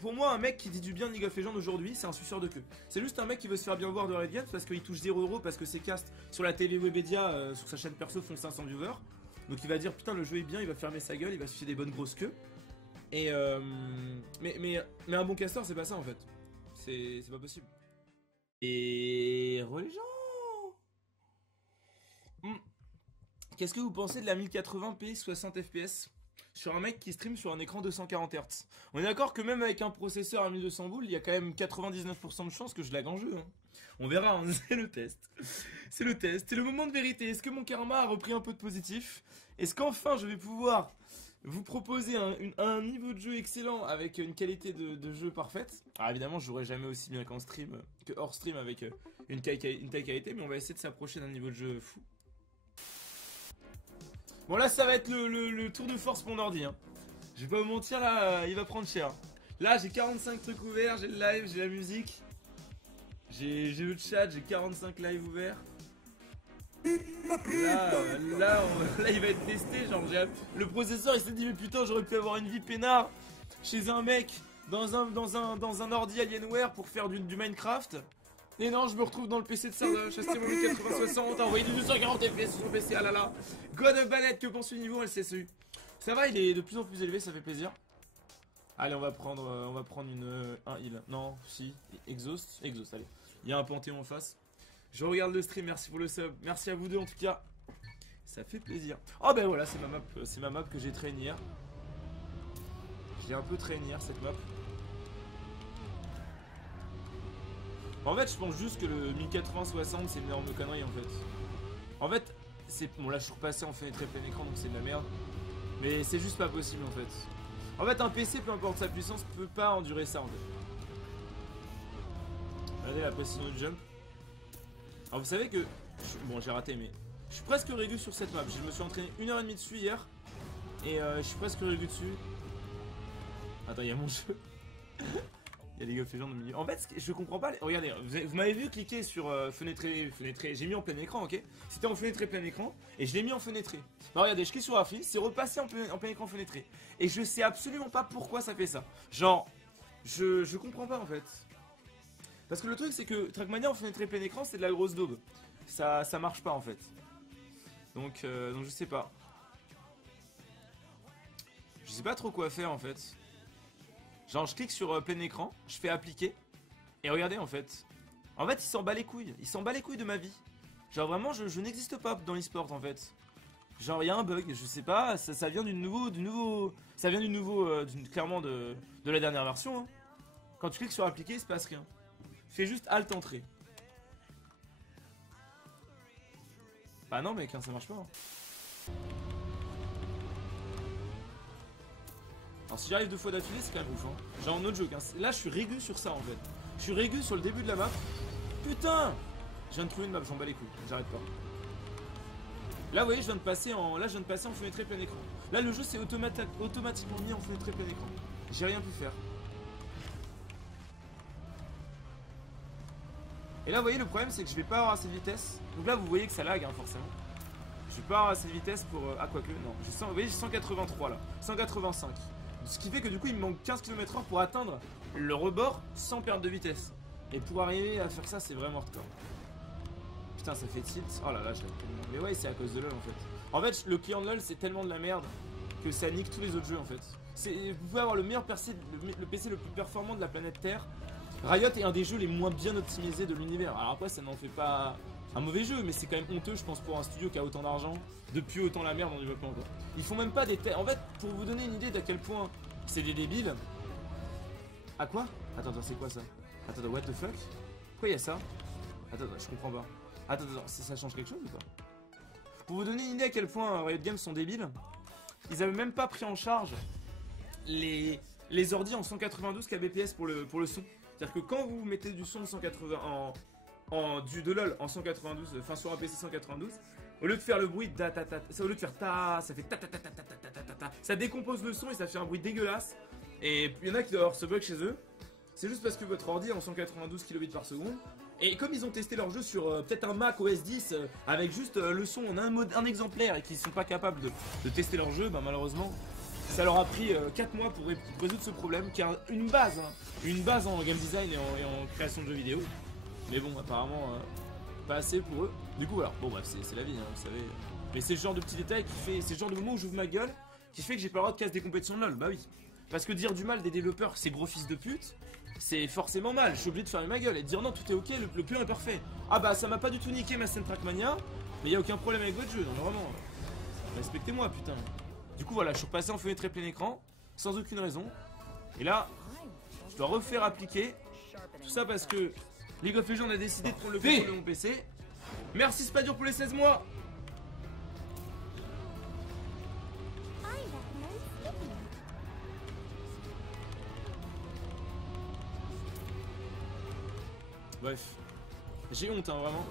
pour moi, un mec qui dit du bien de League of Legends aujourd'hui, c'est un suceur de queue. C'est juste un mec qui veut se faire bien voir de Red Games parce qu'il touche 0€ parce que ses casts sur la télé Webedia, sur sa chaîne perso, font 500 viewers. Donc il va dire putain, le jeu est bien, il va fermer sa gueule, il va se faire des bonnes grosses queues. Et mais un bon casteur, c'est pas ça en fait. C'est pas possible. Et les gens. Qu'est-ce que vous pensez de la 1080p 60 fps sur un mec qui stream sur un écran 240 Hz? On est d'accord que même avec un processeur à 1200 boules, il y a quand même 99% de chances que je lag en jeu. Hein. On verra, hein. C'est le test. C'est le test. C'est le moment de vérité. Est-ce que mon karma a repris un peu de positif? Est-ce qu'enfin je vais pouvoir vous proposer un niveau de jeu excellent avec une qualité de jeu parfaite? Alors évidemment, je jouerai jamais aussi bien qu'en stream, que hors stream avec une telle qualité, mais on va essayer de s'approcher d'un niveau de jeu fou. Bon là ça va être le tour de force pour mon ordi hein. Je vais pas vous mentir là, il va prendre cher. Là j'ai 45 trucs ouverts, j'ai le live, j'ai la musique. J'ai le chat, j'ai 45 lives ouverts. Là il va être testé, genre le processeur il s'est dit mais putain j'aurais pu avoir une vie peinard chez un mec dans un ordi Alienware pour faire du Minecraft. Et non, je me retrouve dans le PC de Sardoche, j'ai streamé 80-60, envoyé du 240 FPS sur son PC, ah là là. God of Ballet, que pense-tu du niveau LCSU? Ça va, il est de plus en plus élevé, ça fait plaisir. Allez, on va prendre un heal. Non, si, Exhaust, allez. Il y a un Panthéon en face. Je regarde le stream, merci pour le sub, merci à vous deux en tout cas. Ça fait plaisir. Oh ben voilà, c'est ma map que j'ai traîné hier. Je l'ai un peu traîné hier cette map. En fait, je pense juste que le 1080-60 c'est une énorme connerie en fait. En fait, c'est. Bon, là je suis repassé en fenêtre plein écran donc c'est de la merde. Mais c'est juste pas possible en fait. En fait, un PC, peu importe sa puissance, peut pas endurer ça en fait. Regardez la précision du jump. Alors, vous savez que. Bon, j'ai raté, mais. Je suis presque régu sur cette map. Je me suis entraîné 1h30 dessus hier. Et je suis presque régu dessus. Attends, il y a mon jeu. Il y a League of Legends au milieu. En fait, je comprends pas. Regardez, vous m'avez vu cliquer sur fenêtré. J'ai mis en plein écran, ok? C'était en fenêtré plein écran. Et je l'ai mis en fenêtré. Non, regardez, je clique sur Rafi. C'est repassé en plein écran fenêtré. Et je sais absolument pas pourquoi ça fait ça. Genre, je comprends pas en fait. Parce que le truc, c'est que Trackmania en fenêtré plein écran, c'est de la grosse daube. Ça marche pas en fait. Donc je sais pas. Je sais pas trop quoi faire en fait. Genre je clique sur plein écran, je fais appliquer. Et regardez en fait. En fait il s'en bat les couilles. Il s'en bat les couilles de ma vie. Genre vraiment je n'existe pas dans l'e-sport en fait. Genre il y a un bug, je sais pas, ça vient ça vient clairement de la dernière version. Hein. Quand tu cliques sur appliquer, il se passe rien. Fais juste Alt entrée. Bah non mec, hein, ça marche pas. Hein. Alors si j'arrive 2 fois d'affilée, c'est quand même ouf. Hein. Genre no joke. Hein. Là je suis régu sur ça en fait. Je suis régu sur le début de la map. Putain! Je viens de trouver une map, j'en bats les couilles. J'arrête pas. Là vous voyez, je viens de passer en fenêtré plein écran. Là le jeu s'est automatiquement mis en fenêtré plein écran. J'ai rien pu faire. Et là vous voyez, le problème c'est que je vais pas avoir assez de vitesse. Donc là vous voyez que ça lag hein, forcément. Je vais pas avoir assez de vitesse pour... Ah quoique, non. Vous voyez j'ai 183 là. 185. Ce qui fait que du coup il me manque 15 km/h pour atteindre le rebord sans perte de vitesse. Et pour arriver à faire ça c'est vraiment hardcore. Putain ça fait tilt. Oh là là je l'ai pris. Mais ouais c'est à cause de LoL en fait. En fait le client de LoL c'est tellement de la merde que ça nique tous les autres jeux en fait. Vous pouvez avoir le meilleur PC, le PC le plus performant de la planète Terre. Riot est un des jeux les moins bien optimisés de l'univers. Alors après ça n'en fait pas un mauvais jeu, mais c'est quand même honteux je pense pour un studio qui a autant d'argent depuis autant la merde en développement quoi. Ils font même pas des tests. En fait pour vous donner une idée d'à quel point c'est des débiles. Ah quoi? Attends c'est quoi ça? Attends what the fuck? Pourquoi il y a ça? Attends je comprends pas. Attends ça change quelque chose ou pas? Pour vous donner une idée à quel point Riot Games sont débiles, ils avaient même pas pris en charge les ordis en 192 kbps pour le son. C'est-à-dire que quand vous mettez du son de 180 de LoL en 192, enfin sur un PC 192, au lieu de faire le bruit au lieu de faire ta, ça fait ta, ça décompose le son et ça fait un bruit dégueulasse. Et il y en a qui doivent avoir ce bug chez eux. C'est juste parce que votre ordi est en 192 kbps par seconde. Et comme ils ont testé leur jeu sur peut-être un Mac OS 10 avec juste le son en un exemplaire et qu'ils sont pas capables de tester leur jeu, bah malheureusement Ça leur a pris 4 mois pour résoudre ce problème, qui a une base en game design et en création de jeux vidéo. Mais bon, apparemment, pas assez pour eux. Du coup, voilà. Bon, bref, c'est la vie, hein, vous savez. Mais c'est ce genre de petits détails qui fait, c'est le genre de moment où j'ouvre ma gueule, qui fait que j'ai pas le droit de casser des compétitions de LoL. Bah oui. Parce que dire du mal des développeurs, ces gros fils de pute, c'est forcément mal. Je suis obligé de fermer ma gueule et de dire non, tout est ok, le plan est parfait. Ah bah, ça m'a pas du tout niqué ma scène Trackmania, mais y a aucun problème avec votre jeu, non, vraiment. Respectez-moi, putain. Du coup, voilà, je suis repassé en fenêtre plein écran, sans aucune raison. Et là, je dois refaire appliquer. Tout ça parce que League of Legends a décidé de prendre le contrôle de mon PC. Merci Spadur pour les 16 mois. Bref, j'ai honte, hein, vraiment.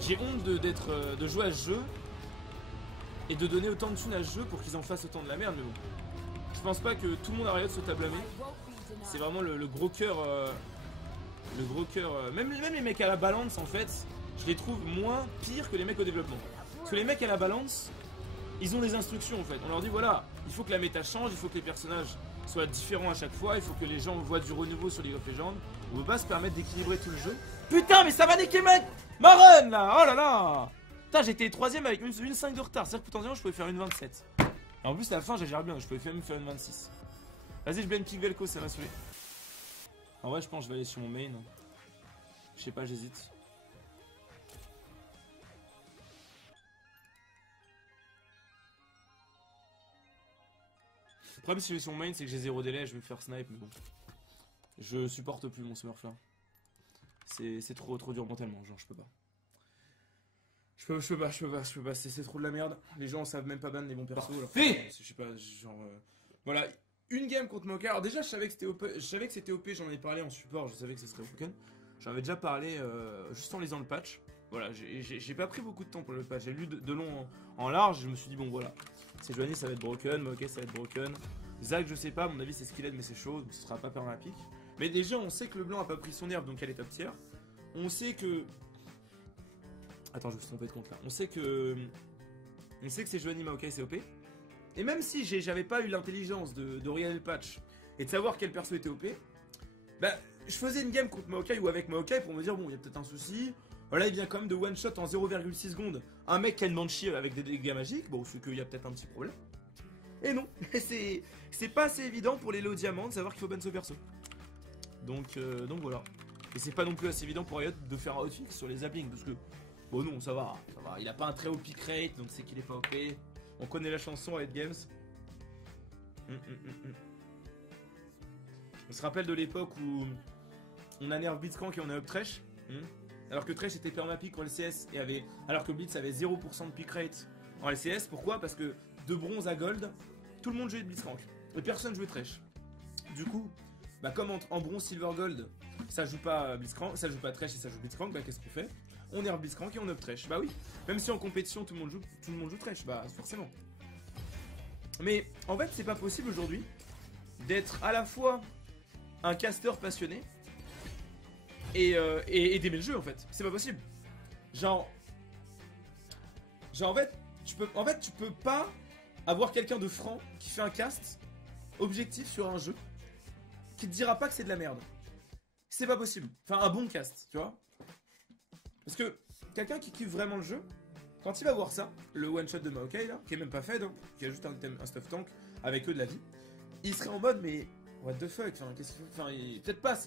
J'ai honte de jouer à ce jeu et de donner autant de thunes à ce jeu pour qu'ils en fassent autant de la merde, mais bon. Je pense pas que tout le monde à Riot soit à blâmer. C'est vraiment le gros cœur. Le gros cœur. Même les mecs à la balance, en fait, je les trouve moins pires que les mecs au développement. Parce que les mecs à la balance, ils ont des instructions en fait. On leur dit voilà, il faut que la méta change, il faut que les personnages soient différents à chaque fois, il faut que les gens voient du renouveau sur League of Legends. On peut pas se permettre d'équilibrer tout le jeu. Putain, mais ça va niquer ma run là. Oh là là. Putain, j'étais 3ème avec une 5 de retard. C'est-à-dire que potentiellement je pouvais faire une 27. Et en plus à la fin, j'ai géré bien, je pouvais même faire une 26. Vas-y, je blame kick Velko, ça m'a saoulé. En vrai, je pense que je vais aller sur mon main. Je sais pas, j'hésite. Le problème si je vais sur mon main, c'est que j'ai 0 délai, je vais me faire snipe, mais bon. Je supporte plus mon Smurf là. C'est trop dur mentalement, genre je peux pas. Je peux pas, c'est trop de la merde. Les gens savent même pas ban les bons persos. Je sais pas, genre. Voilà, une game contre Maokai. Alors déjà, je savais que c'était OP, j'en ai parlé en support, je savais que ce serait broken. J'en avais déjà parlé juste en lisant le patch. Voilà, j'ai pas pris beaucoup de temps pour le patch. J'ai lu de long en large, je me suis dit, bon voilà. C'est Johnny, ça va être broken, Maokai, ça va être broken. Zach, je sais pas, à mon avis, c'est Skilled, mais c'est chaud, donc ce sera pas permapique. Mais déjà, on sait que le blanc a pas pris son herbe, donc elle est top tier. On sait que. Attends, je me suis trompé de compte là. On sait que c'est Johnny, Maokai, c'est OP. Et même si j'avais pas eu l'intelligence de regarder le patch et de savoir quel perso était OP, bah, je faisais une game contre Maokai ou avec Maokai pour me dire, bon, il y a peut-être un souci. Voilà, il vient quand même de one shot en 0,6 secondes un mec qui a une Banshee avec des dégâts magiques. Bon, c'est qu'il y a peut-être un petit problème. Et non, c'est pas assez évident pour les low diamants de savoir qu'il faut ban ce perso. Donc voilà. Et c'est pas non plus assez évident pour Riot de faire un hotfix sur les zappings parce que, bon, non, ça va. Il a pas un très haut pick rate, donc c'est qu'il est pas OP. On connaît la chanson Riot Games. On se rappelle de l'époque où on a nerf Blitzcrank et on a up Thresh. Alors que Thresh était permapick en LCS et alors que Blitz avait 0% de pick rate en LCS. Pourquoi? Parce que de bronze à gold, tout le monde jouait de Blitzcrank et personne jouait Thresh. Du coup, bah comme en bronze, silver, gold, ça joue pas Blitzcrank, ça joue pas Thresh et ça joue Blitzcrank, bah qu'est-ce qu'on fait? On nerf Blitzcrank et on up Thresh. Bah oui, même si en compétition tout le monde joue Thresh, bah forcément. Mais en fait, c'est pas possible aujourd'hui d'être à la fois un caster passionné et d'aimer le jeu en fait. C'est pas possible. Genre en fait, tu peux pas avoir quelqu'un de franc qui fait un cast objectif sur un jeu qui te dira pas que c'est de la merde. C'est pas possible. Enfin, un bon cast, tu vois. Parce que quelqu'un qui kiffe vraiment le jeu, quand il va voir ça, le one shot de Maokai là, qui est même pas fed, hein, qui a juste un stuff tank avec eux de la vie, il serait en mode mais what the fuck, enfin qu'est-ce qu'il fait, enfin il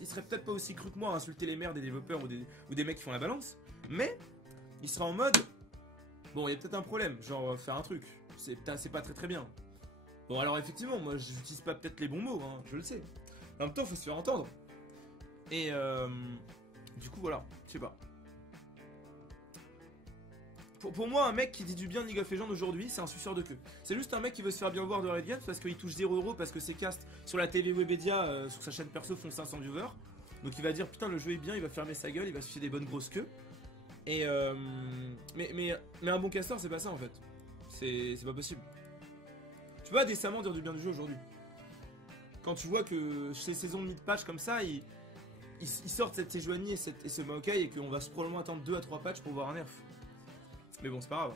serait peut-être pas aussi cru que moi à insulter les mères des développeurs ou des mecs qui font la balance, mais il sera en mode bon, il y a peut-être un problème, genre faire un truc, c'est pas très bien. Bon alors effectivement, moi j'utilise pas peut-être les bons mots, hein, je le sais. En même temps, faut se faire entendre. Et du coup voilà, je sais pas. Pour moi, un mec qui dit du bien de League of Legends aujourd'hui, c'est un suceur de queue. C'est juste un mec qui veut se faire bien voir de Riot Games parce qu'il touche 0€ parce que ses casts sur la télé Webedia, sur sa chaîne perso, font 500 viewers. Donc il va dire putain, le jeu est bien, il va fermer sa gueule, il va se fier des bonnes grosses queues. Et mais un bon caster, c'est pas ça en fait. C'est pas possible. Tu peux pas décemment dire du bien du jeu aujourd'hui. Quand tu vois que ces saisons de mid-patch comme ça, ils sortent cette Sejuani et ce Maokai et qu'on va probablement attendre 2 à 3 patchs pour voir un nerf. Mais bon, c'est pas grave.